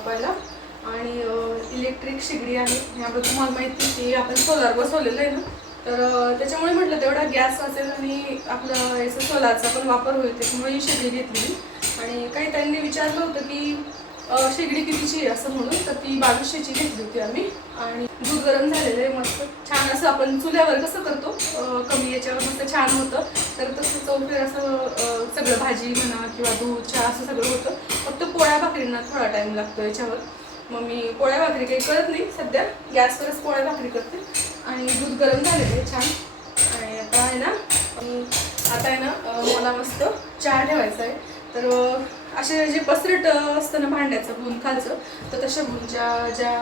तापवायला आणि इलेक्ट्रिक शिगडी आहे. याबद्दल तुम्हाला माहिती की आपण सोलार बसवलेलं आहे ना? तर त्याच्यामुळे म्हटलं तेवढा गॅस असेल आणि आपलं याचं सोलारचा पण वापर होईल त्याच्यामुळे ही शेगडी घेतली आणि काही त्यांनी विचारलं होतं की शेगडी कितीची आहे असं म्हणून तर ती बावीसशेची घेतली होती आम्ही. आणि दूध गरम झालेलं आहे मस्त छान असं आपण चुल्यावर कसं करतो कमी याच्यावर मस्त छान होतं. तर तसं चौफेर असं सगळं भाजी म्हणा किंवा दूध चहा असं सगळं होतं. फक्त पोळ्या भाकरींना थोडा टाईम लागतो याच्यावर. मग मी पोळ्या भाकरी काही करत नाही सध्या. गॅसवरच पोळ्या भाकरी करते. आणि दूध गरम झालेलं आहे छान. आणि आता आहे ना आता आहे ना मला मस्त चहा ठेवायचा आहे. तर असे जे पसरट असतं ना भांड्याचं गुण खालचं तर तशा भूनच्या ज्या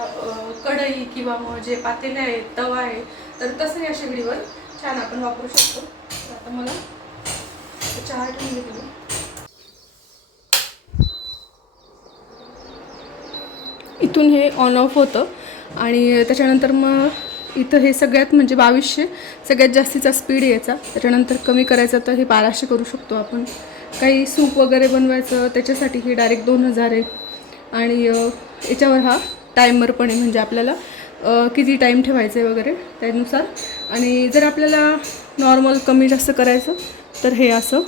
कढई किंवा मग जे पातेले आहेत तवा आहे तर तसं अशा शेगडीवर छान आपण वापरू शकतो. आता मला चहा ठेवून घेतली इथून हे ऑन ऑफ होतं. आणि त्याच्यानंतर मग इथं हे सगळ्यात म्हणजे बावीसशे सगळ्यात जास्तीचा स्पीड यायचा. त्याच्यानंतर कमी करायचं तर हे बाराशे करू शकतो आपण. काही सूप वगैरे बनवायचं त्याच्यासाठी हे डायरेक्ट दोन हजार आहे. आणि याच्यावर हा टायमर पण आहे. म्हणजे आपल्याला किती टाईम ठेवायचं आहे वगैरे त्यानुसार. आणि जर आपल्याला नॉर्मल कमी जास्त करायचं तर हे असं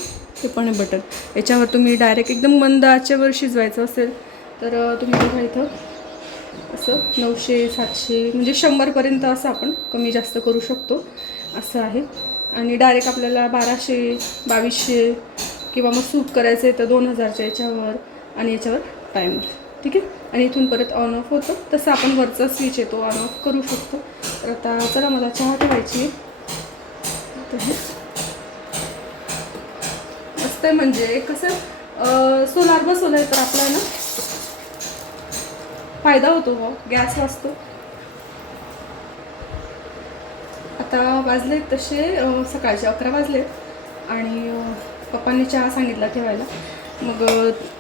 हे पण आहे बटन याच्यावर तुम्ही डायरेक्ट एकदम मंद आचेवर शिजवायचं असेल तर तुम्ही बघा इथं. असं नऊशे सातशे म्हणजे शंभरपर्यंत असं आपण कमी जास्त करू शकतो. असं आहे. आणि डायरेक्ट आपल्याला बाराशे बावीसशे किंवा मग सूप करायचं आहे तर दोन हजारच्या याच्यावर आणि याच्यावर टायमर ठीक आहे? आणि इथून परत ऑन ऑफ होतं. तसं आपण वरचा स्विच येतो ऑन ऑफ करू शकतो. तर आता चला मला चहा ठेवायची आहे. मस्त आहे म्हणजे कसं सोलार बसवलं आहे तर आपला ना? फायदा होतो हो गॅस वाचतो. आता वाजले तसे सकाळचे अकरा वाजले आणि पप्पांनी चहा सांगितला ठेवायला. मग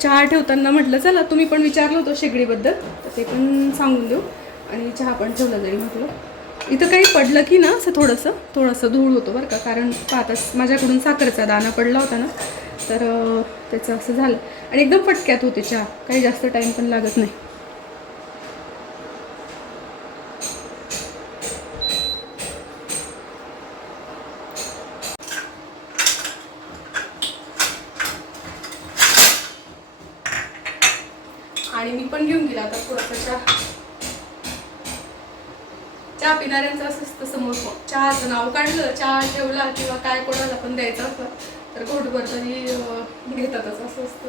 चहा ठेवताना म्हटलं चला तुम्ही पण विचारलं होतं शेगडीबद्दल तर ते पण सांगून देऊ. आणि चहा पण ठेवला जाईल म्हटलं. इथं काही पडलं की ना असं थोडंसं थोडंसं धूळ होतं बरं का कारण पाहताच माझ्याकडून साखरेचा दाणा पडला होता ना तर त्याचं असं झालं. आणि एकदम फटक्यात होते चहा काही जास्त टाईम पण लागत नाही आणि मी पण घेऊन गेला आता थोडासा चहा पिणाऱ्यांचं असं असतं समोर चहाचं नाव काढलं चहा ठेवला किंवा काय कोणाला पण द्यायचं असलं तर घोटभर तरी घेतातच असं असतं.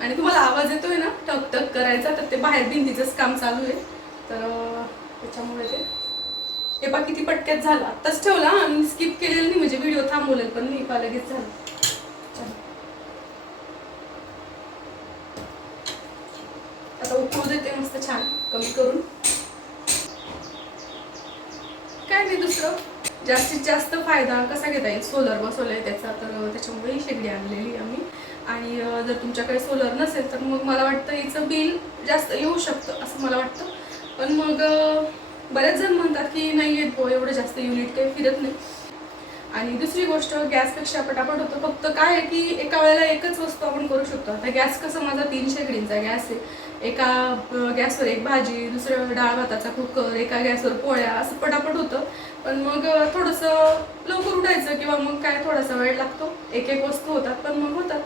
आणि तुम्हाला आवाज येतोय ना टक टक करायचा तर ते बाहेर भिंतीचंच काम चालू आहे. तर त्याच्यामुळे ते. हे बा किती पटक्यात झाला. आत्ताच ठेवला आणि स्किप केलेलं नाही म्हणजे व्हिडिओ थांबवलेलं पण नाही का लगेच झालं चला. आता देते मस्त छान. कमी करून. काय नाही दुसरं. जास्तीत जास्त फायदा कसा घेता येईल? सोलर बसवलाय त्याचा तर त्याच्यामुळे ही शेगडी आणलेली आम्ही. आणि जर तुमच्याकडे सोलर नसेल तर मग मला वाटतं हिचं बिल जास्त येऊ शकतं असं मला वाटतं. पण मग बरेच जण म्हणतात की नाही येत बो एवढं जास्त युनिट काही फिरत नाही. आणि दुसरी गोष्ट गॅसपेक्षा पटापट होतं. फक्त काय आहे की एका वेळेला एकच वस्तू आपण करू शकतो. आता गॅस कसं माझा तीन शेगडींचा गॅस आहे. एका गॅसवर एक भाजी दुसरं डाळ भाताचा कुकर एका गॅसवर पोळ्या असं पटापट होतं. पण मग थोडंसं लवकर उठायचं किंवा मग काय थोडासा वेळ लागतो. एक एक वस्तू होतात पण मग होतात.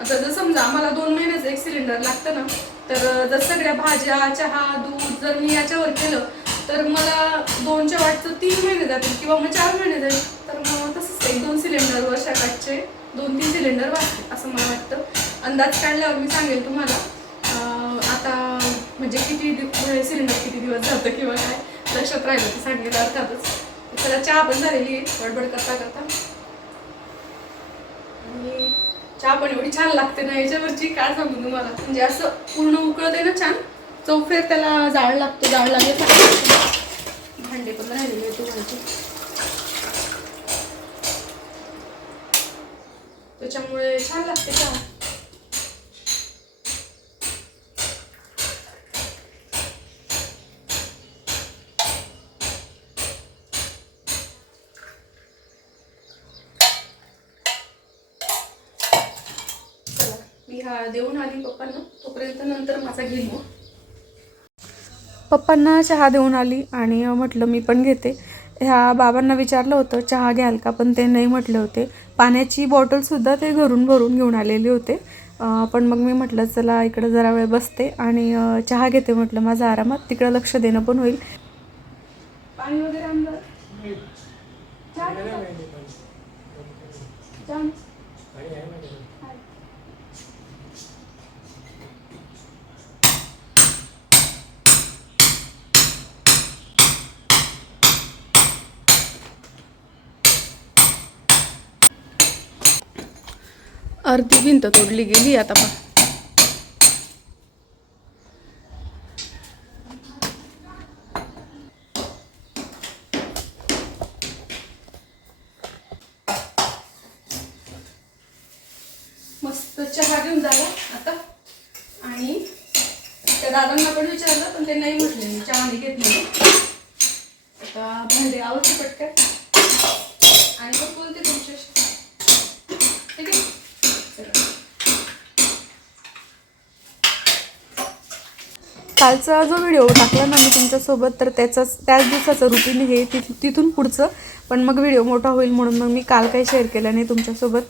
आता जर समजा आम्हाला दोन महिन्याचं एक सिलेंडर लागतं ना तर जर सगळ्या भाज्या चहा दूध जर मी याच्यावर केलं तर मला दोनच्या वाटचं तीन महिने जातील किंवा मग चार महिने जाईल. तर मग तसंच एक दोन सिलेंडर वर्षाकाठचे दोन तीन सिलेंडर वाचतील असं मला वाटतं. अंदाज काढल्यावर मी सांगेल तुम्हाला. आता म्हणजे किती सिलेंडर किती दिवस जातं किंवा काय लक्षात राहिलं ते सांगेल अर्थातच. त्याला चहा पण झालेली आहे गडबड करता करता. आणि चहा पण एवढी छान लागते ना याच्यावरची काय सांगू तुम्हाला? म्हणजे असं पूर्ण उकळत आहे ना छान चौफेर त्याला जाळ लागतो जाळ लागेल. भांडे पण राहिलेले होते धुवायचे त्याच्यामुळे छान लागते चहा. चला मी हा देऊन आली पप्पांना. तोपर्यंत नंतर माझा घेईल पप्पांना चहा देऊन आली आणि म्हटलं मी पण घेते. ह्या बाबांना विचारलं होतं चहा घ्याल का? पण ते नाही म्हटले होते. पाण्याची बॉटलसुद्धा ते घरून भरून घेऊन आलेले होते. पण मग मी म्हटलं चला इकडं जरा वेळ बसते आणि चहा घेते. म्हटलं माझा आरामात तिकडं लक्ष देणं पण होईल. पाणी वगैरे अर्धी भिंत तोडली गेली आता पण मस्त चहा घेऊन झाला आता. आणि त्या दादांना पण विचारलं पण ते नाही म्हटले. मी चहा नाही आता भांडे आवडते पटकन. आणि मग बोलते तुमच्याशी ठीक आहे चला. कालचा जो व्हिडिओ टाकला ना मी तुमच्यासोबत तर त्याचाच त्याच दिवसाचं रुटीन हे तिथ तिथून पुढचं. पण मग व्हिडिओ मोठा होईल म्हणून मग मी काल काही शेअर केलं नाही तुमच्यासोबत.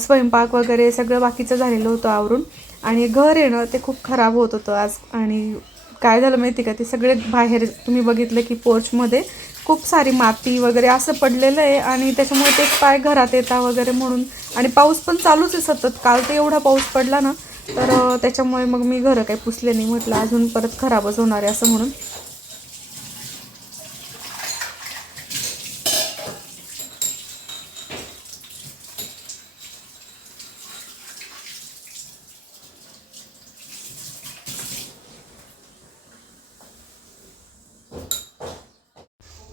स्वयंपाक वगैरे सगळं बाकीचं झालेलं होतं आवरून. आणि घर येणं ना ते खूप खराब होत होतं आज. आणि काय झालं माहिती का? ते सगळे बाहेर तुम्ही बघितलं की पोर्चमध्ये खूप सारी माती वगैरे असं पडलेलं आहे. आणि त्याच्यामुळे ते पाय घरात येता वगैरे म्हणून. आणि पाऊस पण चालूच आहे सतत. काल तर एवढा पाऊस पडला ना तर त्याच्यामुळे मग मी घरं काही पुसले नाही. म्हटलं अजून परत खराबच होणार आहे असं म्हणून.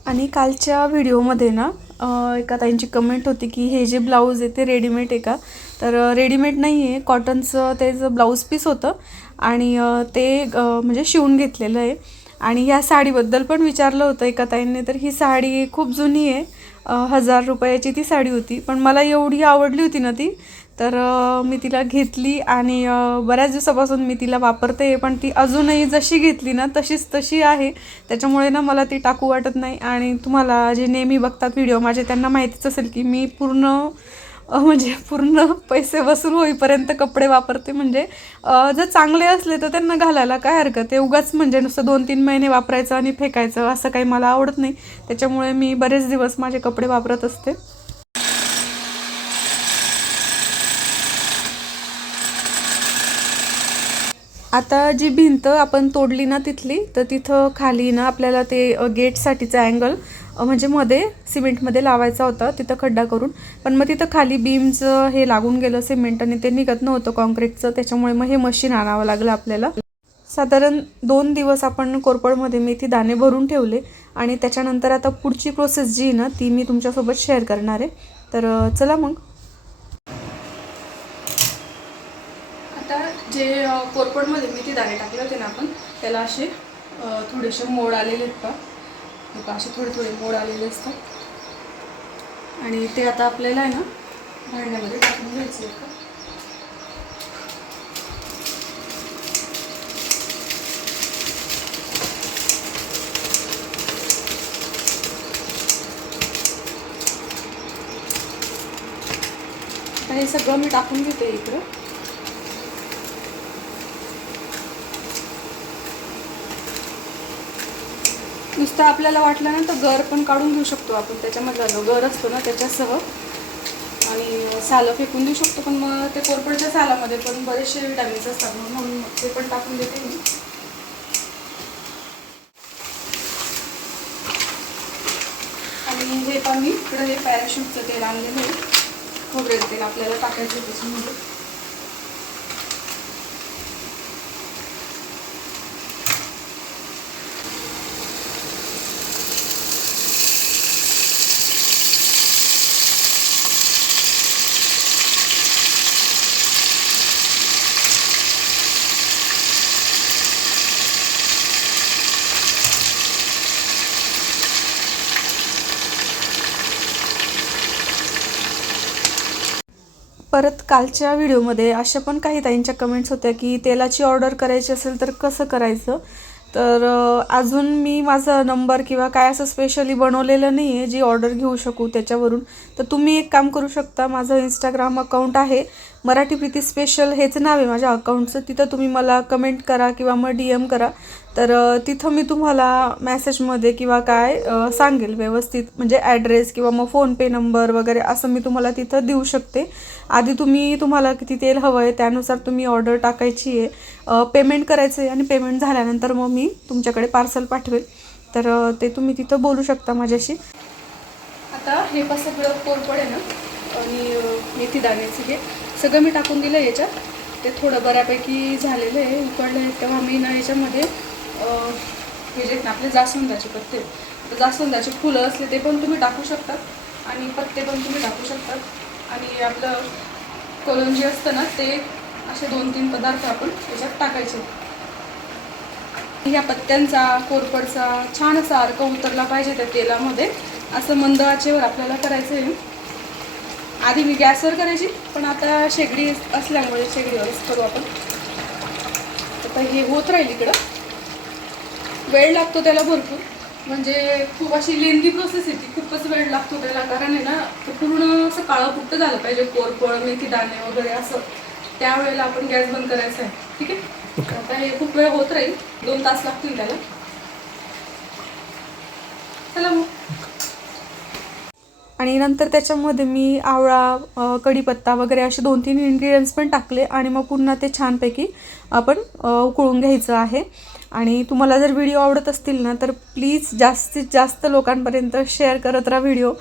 आणि कालच्या व्हिडिओमध्ये ना एका ताईंची कमेंट होती की हे जे ब्लाऊज आहे ते रेडीमेड आहे का? तर रेडीमेड नाही आहे कॉटनचं त्याचं ब्लाऊज पीस होतं आणि ते म्हणजे शिवून घेतलेलं आहे. आणि या साडीबद्दल पण विचारलं होतं एका ताईंनी. तर ही साडी खूप जुनी आहे. हजार रुपयाची ती साडी होती. पण मला एवढी आवडली होती ना ती तर मी तिला घेतली आणि बऱ्याच दिवसापासून मी तिला वापरते पण ती अजूनही जशी घेतली ना तशीच तशी आहे. त्याच्यामुळे ना मला ती टाकू वाटत नाही. आणि तुम्हाला जे नेहमी बघतात व्हिडिओ माझे त्यांना माहितीच असेल की मी पूर्ण म्हणजे पूर्ण पैसे वसूल होईपर्यंत कपडे वापरते. म्हणजे जर चांगले असले तर त्यांना घालायला काय हरकत? आहे उगाच म्हणजे नुसतं दोन तीन महिने वापरायचं आणि फेकायचं असं काही मला आवडत नाही. त्याच्यामुळे मी बरेच दिवस माझे कपडे वापरत असते. आता जी भिंत आपण तोडली ना तिथली तर तिथं खाली ना आपल्याला ते गेटसाठीचा अँगल म्हणजे मध्ये सिमेंटमध्ये लावायचा होता तिथं खड्डा करून. पण मग तिथं खाली बीमचं हे लागून गेलं सिमेंट आणि ते निघत नव्हतं कॉन्क्रीटचं त्याच्यामुळे मग हे मशीन आणावं लागलं आपल्याला. साधारण दोन दिवस आपण कोरपडमध्ये मेथी दाणे भरून ठेवले आणि त्याच्यानंतर आता पुढची प्रोसेस जी आहे ना ती मी तुमच्यासोबत शेअर करणार आहे. तर चला मग आता जे अ, कोरपडमध्ये मेथी दाणे टाकले होते ना आपण त्याला असे थोडेसे मोड आलेले आहेत का असे थोडे थोडे मोड आलेले असतात. आणि ते आता आपल्याला आहे ना भांड्यामध्ये टाकून घ्यायचे आहेत का हे सगळं मी टाकून घेते इकडं. नुसतं आपल्याला वाटलं ना तर गर पण काढून घेऊ शकतो आपण. त्याच्यामधला जो गर असतो ना त्याच्यासह. आणि सालं फेकून देऊ शकतो पण मग ते कोरपडच्या सालामध्ये पण बरेचसे विटामिन्स असतात म्हणून ते पण टाकून देते मी. आणि हे पण मी इकडं हे पॅराशूटचं तेल आणलेलं आहे. खोबरेल तेल आपल्याला टाकायचं त्याच्यामध्ये. परत कालच्या व्हिडिओमध्ये अशा पण काही ताईंच्या कमेंट्स होत्या की तेलाची ऑर्डर करायची असेल तर कसं करायचं? तर अजून मी माझा नंबर किंवा काय असं स्पेशली बनवलेलं नाही आहे जी ऑर्डर घेऊ शकू त्याच्यावरून. तर तुम्ही एक काम करू शकता माझं इंस्टाग्राम अकाउंट आहे मराठी प्रीती स्पेशल हेच नाव आहे माझ्या अकाउंटचं तिथं तुम्ही मला कमेंट करा किंवा मग डी एम करा. तर तिथं मी तुम्हाला मॅसेजमध्ये किंवा काय सांगेल व्यवस्थित. म्हणजे ॲड्रेस किंवा मग फोनपे नंबर वगैरे असं मी तुम्हाला तिथं देऊ शकते. आधी तुम्ही तुम्हाला किती तेल हवं आहे त्यानुसार तुम्ही ऑर्डर टाकायची आहे. पेमेंट करायचं आहे आणि पेमेंट झाल्यानंतर मग मी तुमच्याकडे पार्सल पाठवेल. तर ते तुम्ही तिथं बोलू शकता माझ्याशी. आता हे पण सगळं कोरपड आहे ना? आणि मेथी दाण्याचे हे. सगळं मी टाकून दिलं याच्यात. ते थोडं बऱ्यापैकी झालेलं आहे उकडलं आहे. तेव्हा मी ना याच्यामध्ये हे जे आहेत ना आपले जास्वंदाचे पत्ते. तर जास्वंदाचे फुलं असले ते पण तुम्ही टाकू शकता. आणि पत्ते पण तुम्ही टाकू शकता. आणि आपलं कलंजी असतं ना ते असे दोन तीन पदार्थ आपण त्याच्यात टाकायचे. ह्या पत्त्यांचा कोरपडचा छान असा अर्क उतरला पाहिजे त्या तेलामध्ये. असं मंद आचेवर आपल्याला करायचं आहे आधी मी गॅसवर करायची पण आता शेगडी असल्यामुळे शेगडीवरच करू आपण. आता हे होत राहील इकडं. वेळ लागतो त्याला भरपूर. म्हणजे खूप अशी लेंदी प्रोसेस आहे ती खूपच वेळ लागतो त्याला. कारण आहे ना ते पूर्ण असं काळं कुट्ट झालं पाहिजे कोरपड मेथी दाणे वगैरे असं. त्यावेळेला आपण गॅस बंद करायचा आहे. ठीक आहे? आता हे खूप वेळ होत राहील. दोन तास लागतील त्याला. चला मग. आणि नंतर त्याच्यामध्ये मी आवळा कढीपत्ता वगैरे असे दोन तीन इन्ग्रेडियंट्स पण टाकले आणि मग पुन्हा ते छानपैकी आपण उकळून घ्यायचं आहे. आणि तुम्हाला जर व्हिडिओ आवडत असतील ना तर प्लीज जास्तीत जास्त लोकांपर्यंत शेअर करत राहा व्हिडिओ.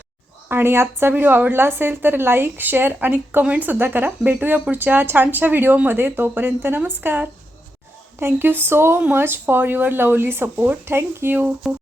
आणि आजचा व्हिडिओ आवडला असेल तर लाईक शेअर आणि कमेंटसुद्धा करा. भेटूया पुढच्या छानशा व्हिडिओमध्ये. तोपर्यंत नमस्कार. Thank you so much for your lovely support thank you